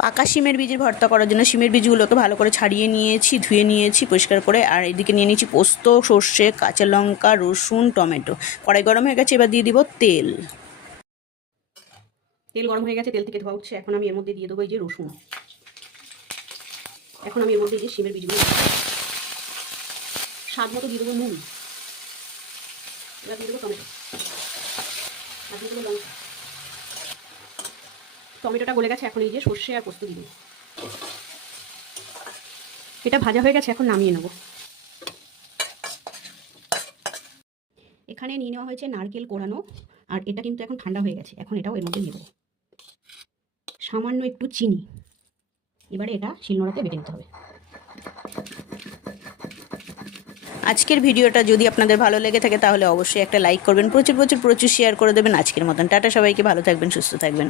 পাকা শিমের বীজের ভর্তা করার জন্য শিমের বীজগুলোকে ভালো করে ছাড়িয়ে নিয়েছি, ধুয়ে নিয়েছি পরিষ্কার করে। আর এদিকে নিয়ে নিয়েছি পোস্ত, সর্ষে, কাঁচা লঙ্কা, রসুন, টমেটো। কড়াই গরম হয়ে গেছে, এবার দিয়ে দিব তেল। তেল গরম হয়ে গেছে, তেল থেকে ধোয়া উঠছে। এখন আমি এর মধ্যে দিয়ে দেবো এই যে রসুন। এখন আমি এর মধ্যে যে শিমের বীজগুলো স্বাদ মতো দিয়ে দেবো নুন। এবার দিয়ে দেবো টমেটো আর দিয়ে দেবো লঙ্কা। টমেটোটা গলে গেছে, এখন এই যে সর্ষে আর পোস্ত দিয়ে দেবো। এটা ভাজা হয়ে গেছে, এখন নামিয়ে নেব। এখানে নিয়ে নেওয়া হয়েছে নারকেল কোড়ানো, আর এটা কিন্তু এখন ঠান্ডা হয়ে গেছে। এখন এটাও এর মধ্যে দিয়ে দেবো। সামান্য একটু চিনি। এবারে এটা শিলনোড়াতে বেটে নিতে হবে। আজকের ভিডিওটা যদি আপনাদের ভালো লেগে থাকে তাহলে অবশ্যই একটা লাইক করবেন, প্রচুর শেয়ার করে দেবেন। আজকের মতন টাটা, সবাইকে ভালো থাকবেন, সুস্থ থাকবেন।